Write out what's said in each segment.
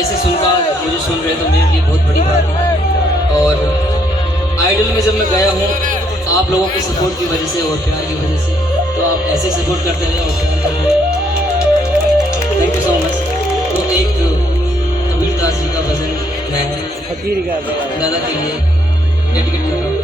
ऐसे सुनकर मुझे सुन रहे तो मेरे लिए बहुत बड़ी बात है। और आइडल में जब मैं गया हूँ आप लोगों के सपोर्ट की वजह से और प्यार की वजह से, तो आप ऐसे सपोर्ट करते रहे और प्यार करते रहे। Thank you so much. तो एक कबीरदास जी का भजन मैं दादा के लिए डेडिकेट कर रहा हूँ।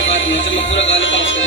बाद में जब मैं पूरा गा लेता हूँ उसके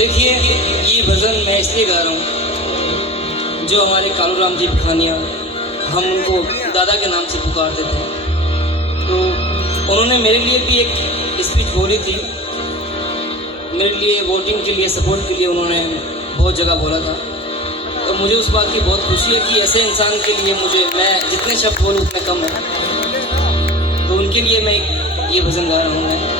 देखिए, ये भजन मैं इसलिए गा रहा हूँ, जो हमारे कालूराम जी भिखानिया, हम उनको दादा के नाम से पुकारते थे, तो उन्होंने मेरे लिए भी एक स्पीच बोली थी। मेरे लिए वोटिंग के लिए, सपोर्ट के लिए उन्होंने बहुत जगह बोला था। तो मुझे उस बात की बहुत खुशी है कि ऐसे इंसान के लिए मैं जितने शब्द बोलूँ उतने कम है। तो उनके लिए मैं ये भजन गा रहा हूँ। मैं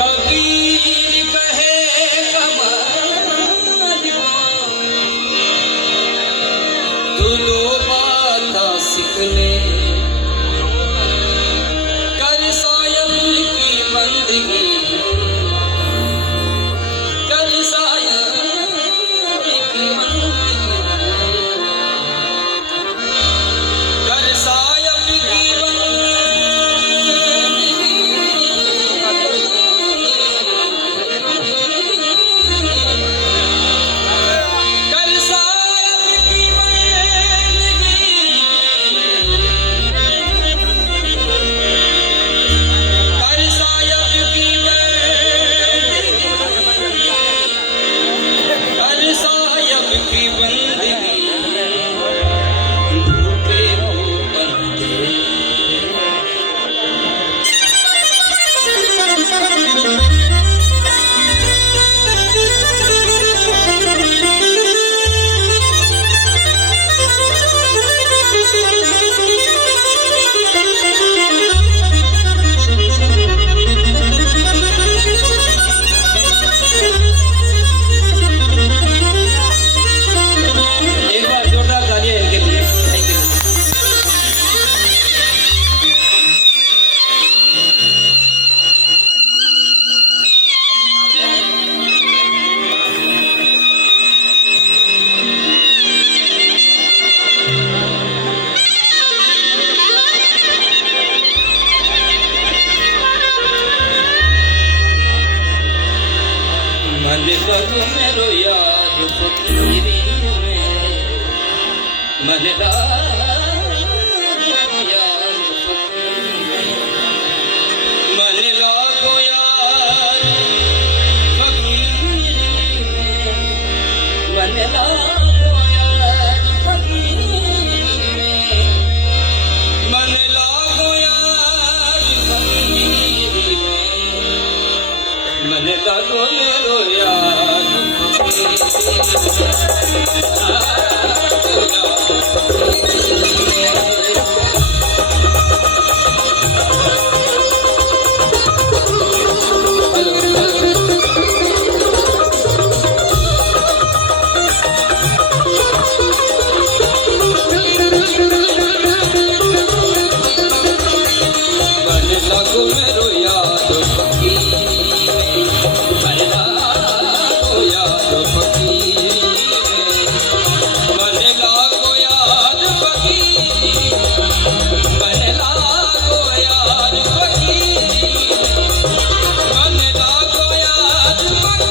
कबीर मन लगो मेरो याद फकीरी में, मन लगो याद फकीरी में, मन लगो याद फकीरी में, मन लगो याद फकीरी में, मन लगो याद फकीरी में, मन लगो मेरो याद मन लगो मेरो याद फकीरी में, मन लगो याद फकीरी में, मन लगो याद फकीरी में, मन लगो याद फकीरी में, मन लगो याद फकीरी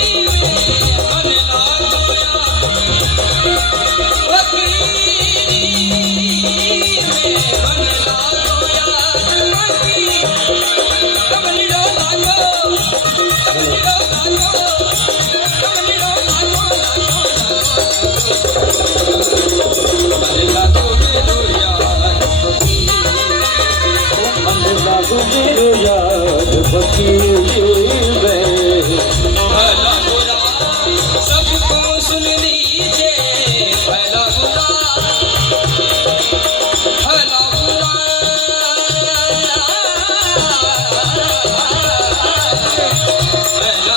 में, मन लगो याद फकीरी में, मन लगो याद फकीरी कमलिरो लालो, कमलिरो लालो, कमलिरो लालो, मन लगो मेरो याद फकीरी, मन लागो मेरो याद फकीरी में। भला बुरा सबको सुन लीजिए, भला बुरा, भला बुरा, भला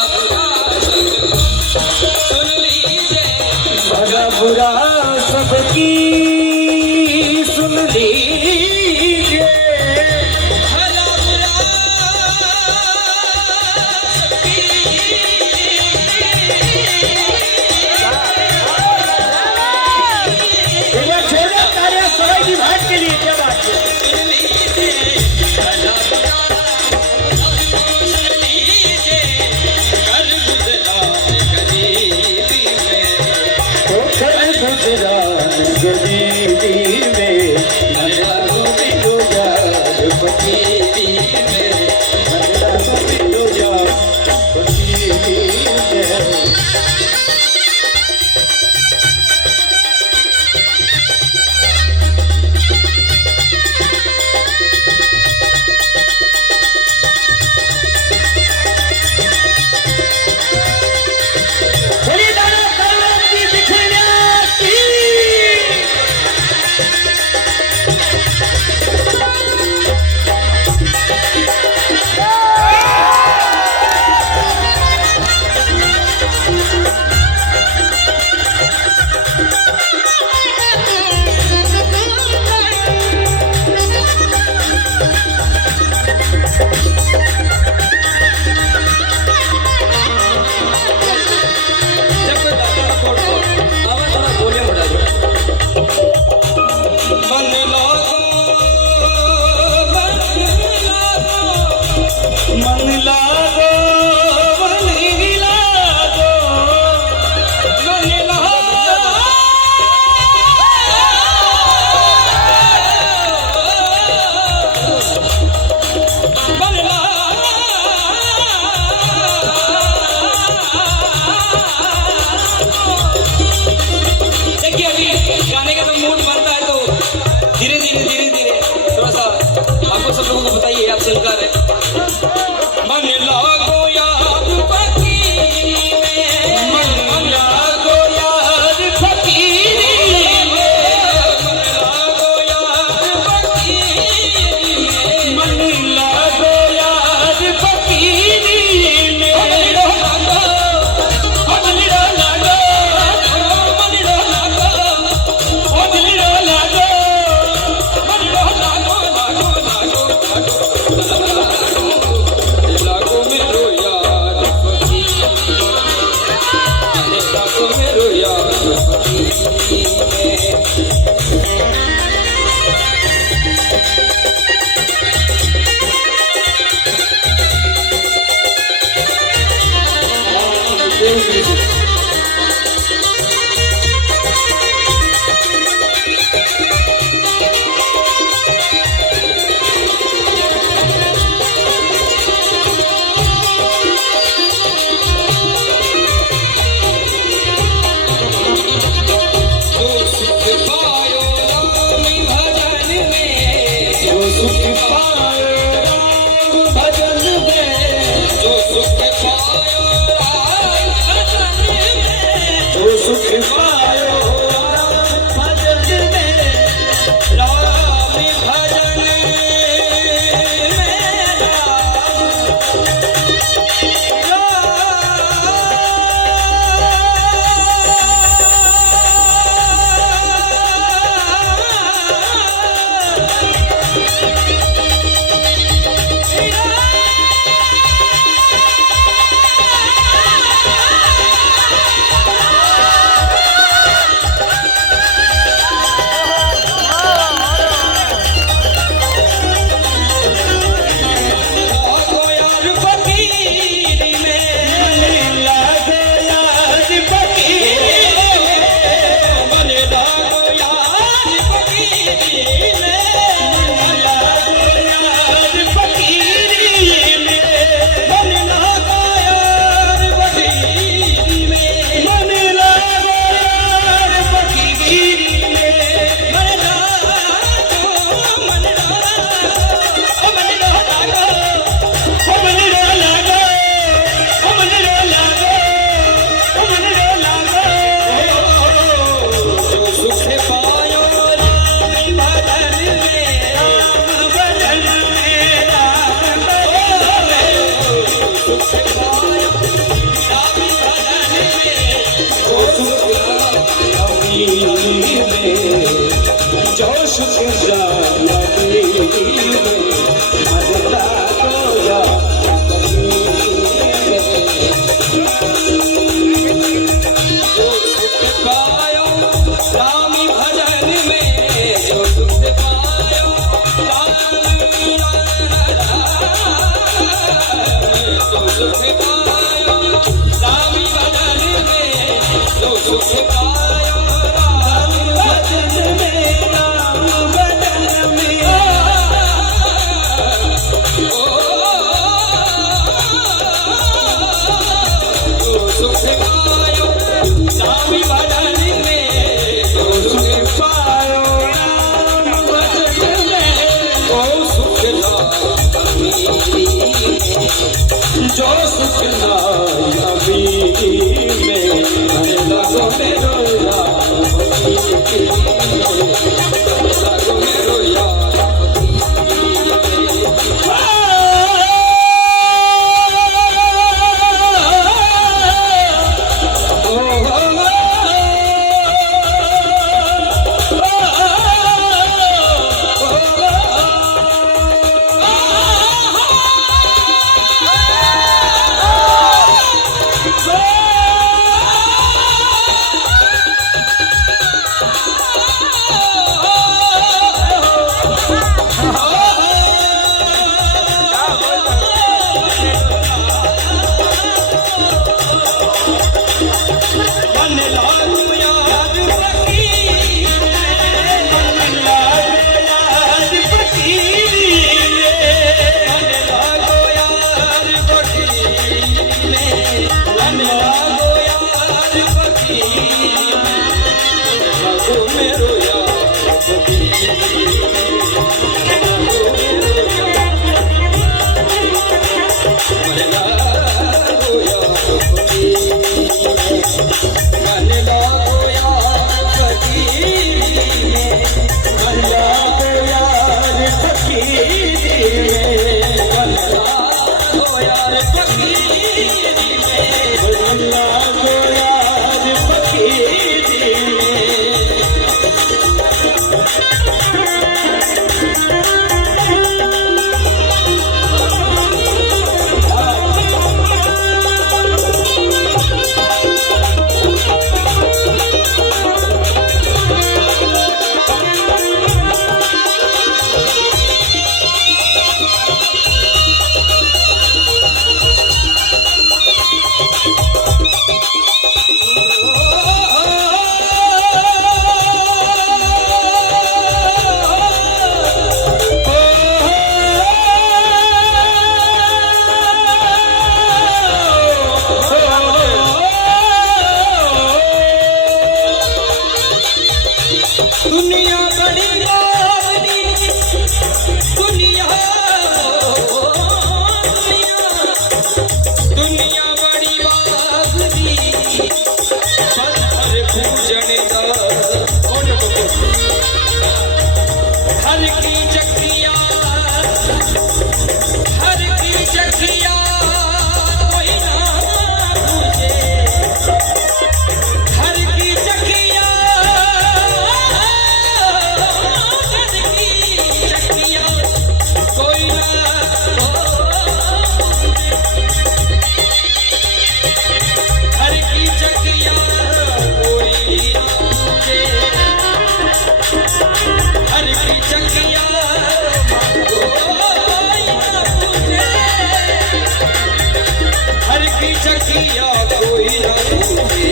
पिया कोई न पूछे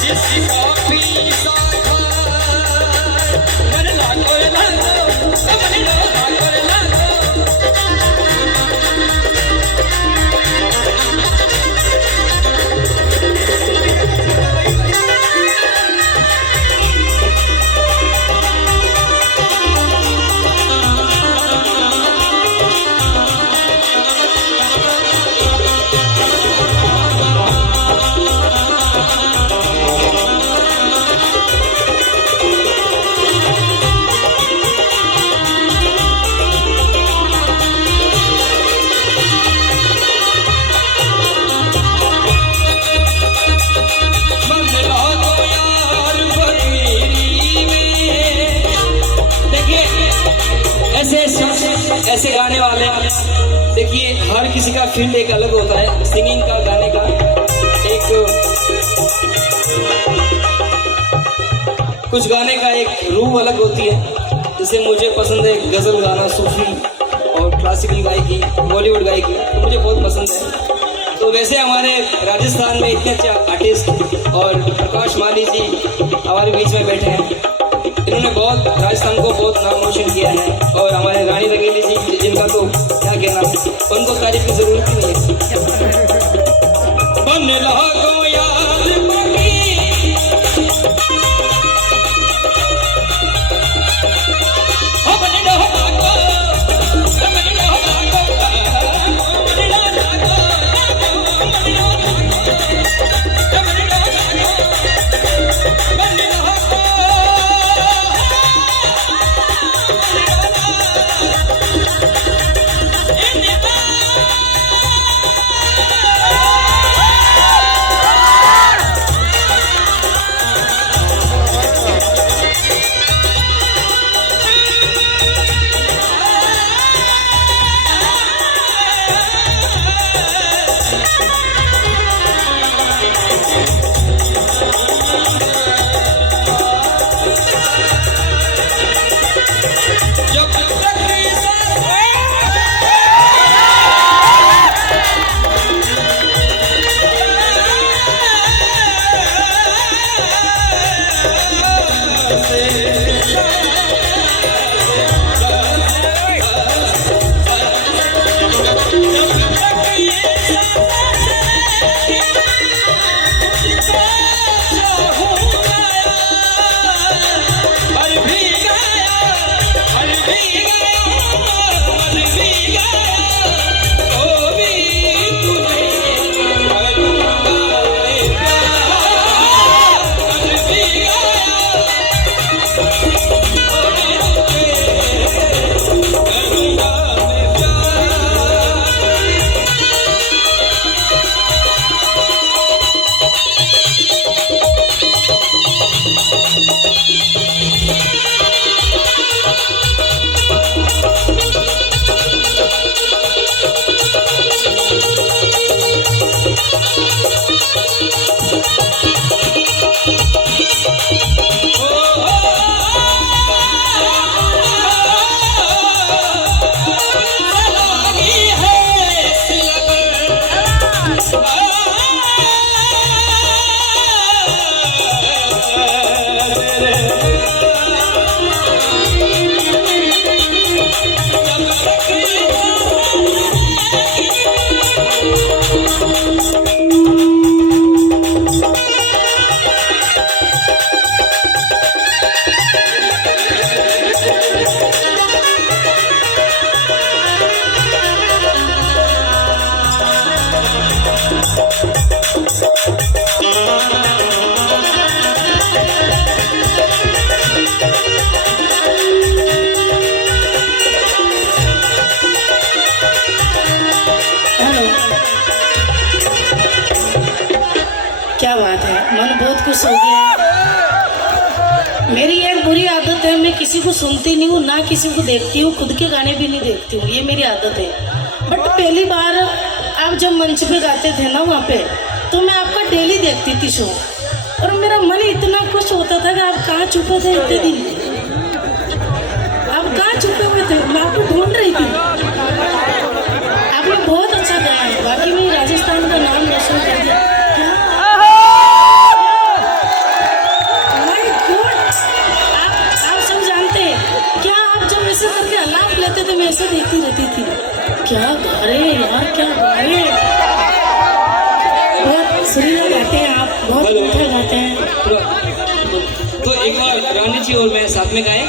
जिसका पीसा खाए मन लागो रे लागो मन लागो रे लागो ऐसे गाने वाले देखिए, हर किसी का फील्ड एक अलग होता है। सिंगिंग का, गाने का एक कुछ गाने का एक रूह अलग होती है। जैसे मुझे पसंद है गजल गाना, सूफी और क्लासिकल गायकी, बॉलीवुड गायकी, तो मुझे बहुत पसंद है। तो वैसे हमारे राजस्थान में इतने अच्छे आर्टिस्ट और प्रकाश माली जी हमारे बीच में बैठे हैं। इन्होंने बहुत राजस्थान को बहुत नाम रोशन किया है। और हमारे रानी रंगीली जी, जिनका तो क्या कहना, उनको तारीफ की जरूरत ही नहीं है। बन लागो यार बनी हो बन लागो मन लागो मन लागो क्या बात है, मन बहुत खुश हो गया। मेरी एक बुरी आदत है, मैं किसी को सुनती नहीं हूँ, ना किसी को देखती हूँ, खुद के गाने भी नहीं देखती हूँ, ये मेरी आदत है। बट पहली बार आप जब मंच पे गाते थे ना वहाँ पे, तो मैं आपका डेली देखती थी शो, और मेरा मन इतना खुश होता था कि आप कहाँ छुपे थे इतने दिन, आप कहाँ छुपे हुए थे, मैं आपको ढूंढ रही थी। आपने बहुत अच्छा गाया, बाकी मैं राजस्थान का नाम रोशन कर सुरीला गाते हैं आप, बहुत हेलो। मीठा गाते हैं। तो एक बार रानी जी और मैं साथ में गाएं।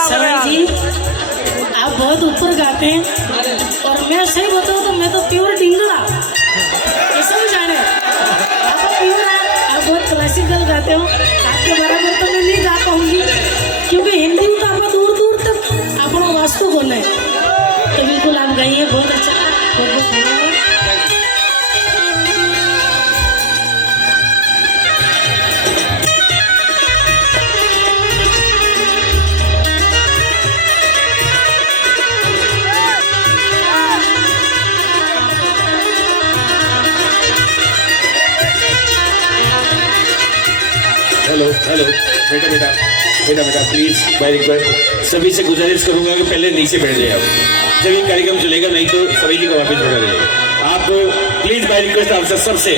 सवाई जी, आप बहुत ऊपर गाते हैं और मैं सही बताऊँ तो मैं तो प्योर डिंगला, ऐसा भी जाने आप प्योर है। आप बहुत क्लासिकल गाते हो, आपके बराबर तो मैं नहीं गा पाऊंगी क्योंकि हिंदी में तो आप दूर दूर तक अपना वास्तु बोलना है। तो बिल्कुल आप गाइए, बहुत अच्छा, बहुत बहुत धन्यवाद। हेलो हेलो, बेटा बेटा बेटा बेटा प्लीज बाय रिक्वेस्ट सभी से गुजारिश करूंगा कि पहले नीचे बैठ जाए आप, जब ये कार्यक्रम चलेगा, नहीं तो सभी जी को वापस बढ़ा देगा। आप प्लीज बाय रिक्वेस्ट आपसे सबसे,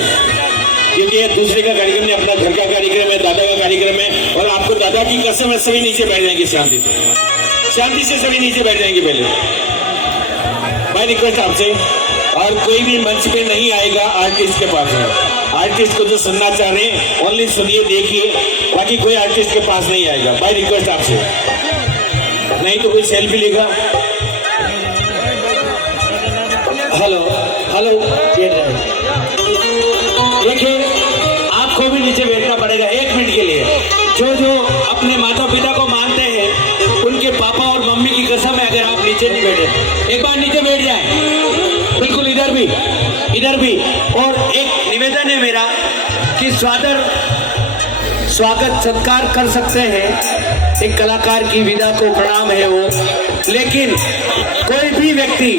क्योंकि ये दूसरे का कार्यक्रम नहीं, अपना घर का कार्यक्रम है, दादा का कार्यक्रम है, और आपको दादा की कसम है सभी नीचे बैठ जाएंगे, शांति से सभी नीचे बैठ जाएंगे पहले, बाय रिक्वेस्ट आपसे। और कोई भी मंच पे नहीं आएगा आर्टिस्ट के पास है, आर्टिस्ट को जो सुनना चाह रहे हैं ओनली सुनिए देखिए, बाकी कोई आर्टिस्ट के पास नहीं आएगा, बाय रिक्वेस्ट आपसे, नहीं तो कोई सेल्फी लेगा। हेलो हेलो, देखिए आपको भी नीचे बैठना पड़ेगा 1 मिनट के लिए। जो जो अपने माता पिता को मानते हैं उनके पापा और मम्मी की कसम है, अगर आप नीचे नहीं बैठे एक बार नीचे बैठ जाएं, बिल्कुल इधर भी। और एक निवेदन है मेरा कि स्वागत सत्कार कर सकते हैं, एक कलाकार की विदा को प्रणाम है वो, लेकिन कोई भी व्यक्ति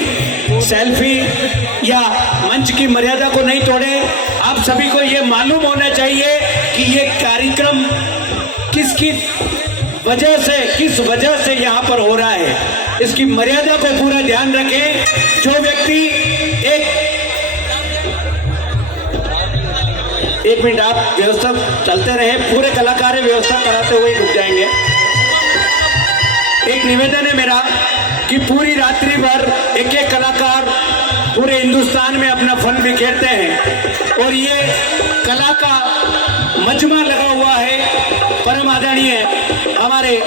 सेल्फी या मंच की मर्यादा को नहीं तोड़े। आप सभी को ये मालूम होना चाहिए कि ये कार्यक्रम किस वजह से यहाँ पर हो रहा है, इसकी मर्यादा को पूरा ध्यान रखें। जो व्यक्ति एक मिनट आप व्यवस्था चलते रहे, पूरे कलाकार व्यवस्था कराते हुए रुक जाएंगे। एक निवेदन है मेरा कि पूरी रात्रि भर एक एक कलाकार पूरे हिंदुस्तान में अपना फन बिखेरते हैं और ये कला का मजमा लगा हुआ है। परम आदरणीय हमारे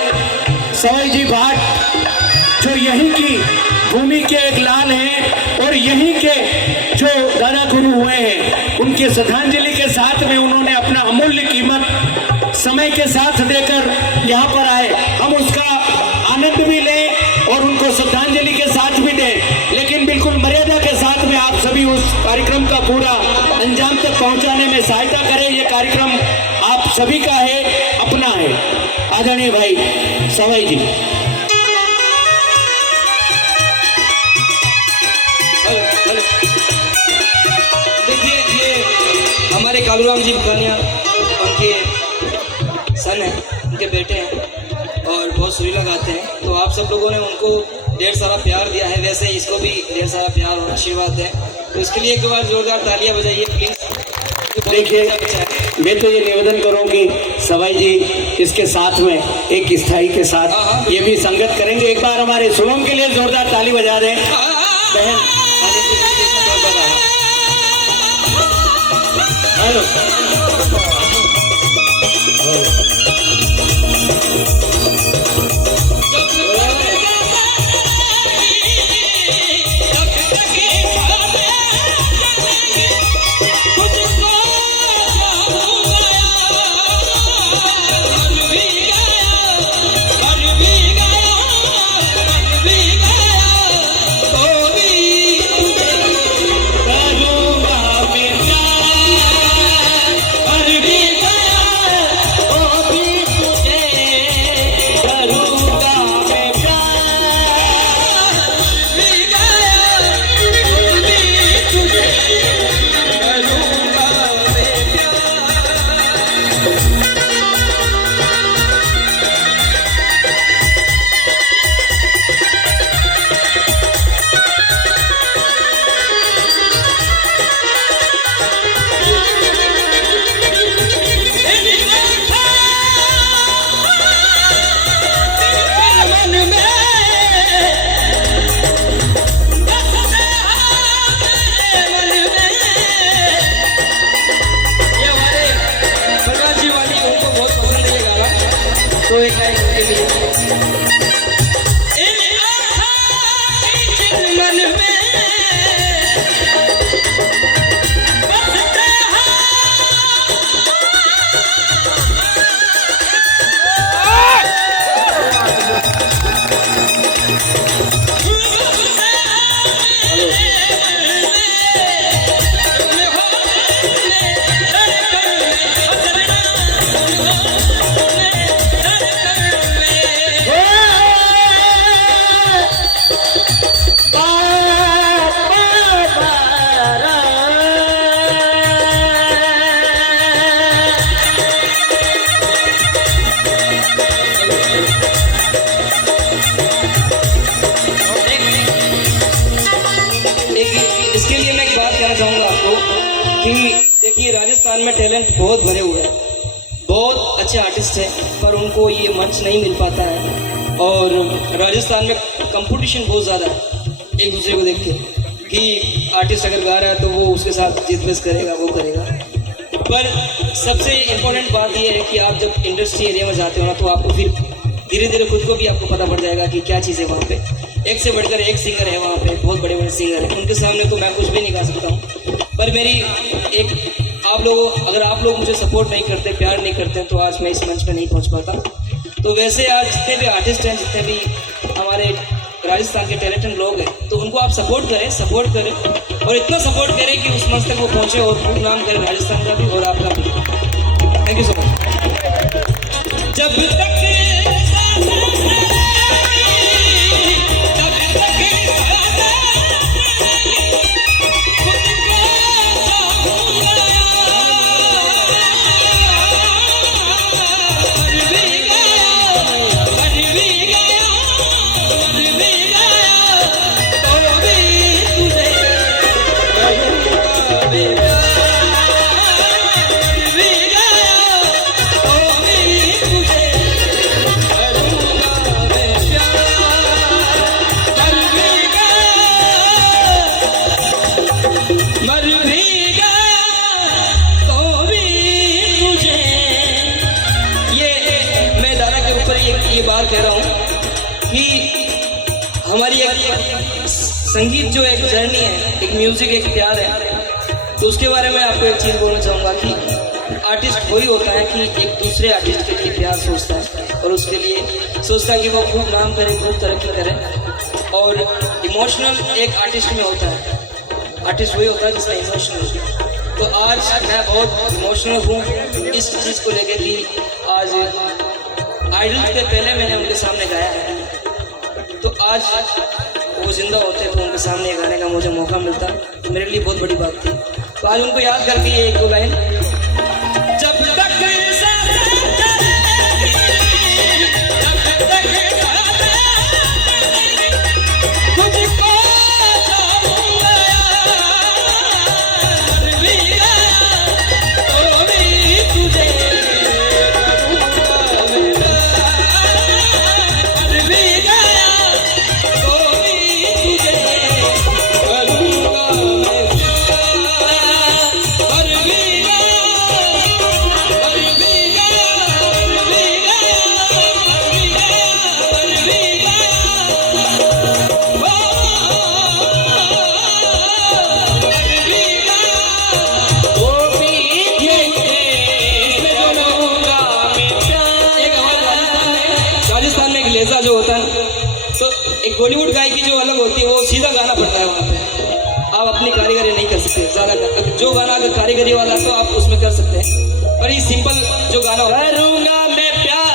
सवाई जी भाट जो यहीं की भूमि के एक लाल हैं और यहीं के जो दादा गुरु हुए हैं, उनके श्रद्धांजलि के साथ में उन्होंने अपना अमूल्य कीमत समय के साथ देकर यहाँ पर आए। हम उसका आनंद भी लें और उनको श्रद्धांजलि के साथ भी दें, लेकिन बिल्कुल मर्यादा के साथ में आप सभी उस कार्यक्रम का पूरा अंजाम तक पहुंचाने में सहायता करें। ये कार्यक्रम आप सभी का है, अपना है। आदरणीय भाई सवाई जी। देखिए ये हमारे कालूराम जी बुखानिया सन है, उनके बेटे हैं और बहुत सुरीला गाते हैं। तो आप सब लोगों ने उनको ढेर सारा प्यार दिया है, वैसे इसको भी ढेर सारा प्यार और आशीर्वाद दें। तो इसके लिए एक बार जोरदार तालियां बजाइए प्लीज। देखिए, मैं तो ये निवेदन करूं कि सवाई जी इसके साथ में एक स्थाई के साथ ये भी संगत करेंगे। एक बार हमारे शुभम के लिए जोरदार ताली बजा दें। बहन हेलो, तो एक लाइन उनके लिए। मन में इसके लिए मैं एक बात कहना चाहूँगा आपको कि देखिए, राजस्थान में टैलेंट बहुत भरे हुए हैं, बहुत अच्छे आर्टिस्ट हैं, पर उनको ये मंच नहीं मिल पाता है। और राजस्थान में कंपटीशन बहुत ज़्यादा है एक दूसरे को देख के, कि आर्टिस्ट अगर गा रहा है तो वो उसके साथ जीत बस करेगा, वो करेगा। पर सबसे इम्पोर्टेंट बात ये है कि आप जब इंडस्ट्री एरिया में जाते हो ना, तो आपको फिर धीरे धीरे खुद को भी आपको पता पड़ जाएगा कि क्या चीज़ है वहाँ पे। एक से बढ़कर एक सिंगर है वहाँ पे, बहुत बड़े बड़े सिंगर हैं, उनके सामने तो मैं कुछ भी नहीं गा सकता हूँ। पर मेरी एक अगर आप लोग मुझे सपोर्ट नहीं करते, प्यार नहीं करते, तो आज मैं इस मंच पे नहीं पहुँच पाता। तो वैसे आज जितने भी आर्टिस्ट हैं, जितने भी हमारे राजस्थान के टैलेंटेड लोग हैं, तो उनको आप सपोर्ट करें और इतना सपोर्ट करें कि उस मंच तक वो पहुँचे और खूब नाम करें राजस्थान का भी और आपका भी। Thank you so much. जब तक ये बात कह रहा हूँ कि हमारी एक संगीत जो एक जर्नी है, एक म्यूजिक एक प्यार है, तो उसके बारे में आपको एक चीज़ बोलना चाहूँगा कि आर्टिस्ट वही होता है कि एक दूसरे आर्टिस्ट के लिए प्यार सोचता है और उसके लिए सोचता है कि वो खूब नाम करे, खूब तरक्की करे। और इमोशनल एक आर्टिस्ट में होता है, आर्टिस्ट वही होता है जिसका इमोशनल। तो आज मैं बहुत इमोशनल हूँ इस चीज़ को लेकर कि आज आइडल के पहले मैंने उनके सामने गाया है, तो आज वो जिंदा होते तो उनके सामने गाने का मुझे मौका मिलता, तो मेरे लिए बहुत बड़ी बात थी। तो आज उनको याद करके ये एक दो लाइन। जब तक बॉलीवुड गायकी जो अलग होती है वो सीधा गाना पड़ता है वहाँ पे, आप अपनी कारीगरी नहीं कर सकते ज़्यादा। जो गाना अगर कारीगरी वाला है तो आप उसमें कर सकते हैं, पर ये सिंपल जो गाना होता है करूंगा मैं प्यार,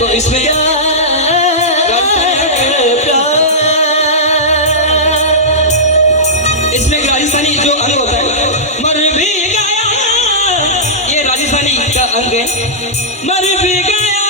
तो इसमें इसमें राजस्थानी जो अंग होता है, मर भी गया, ये राजस्थानी का अंग है। मर भी गया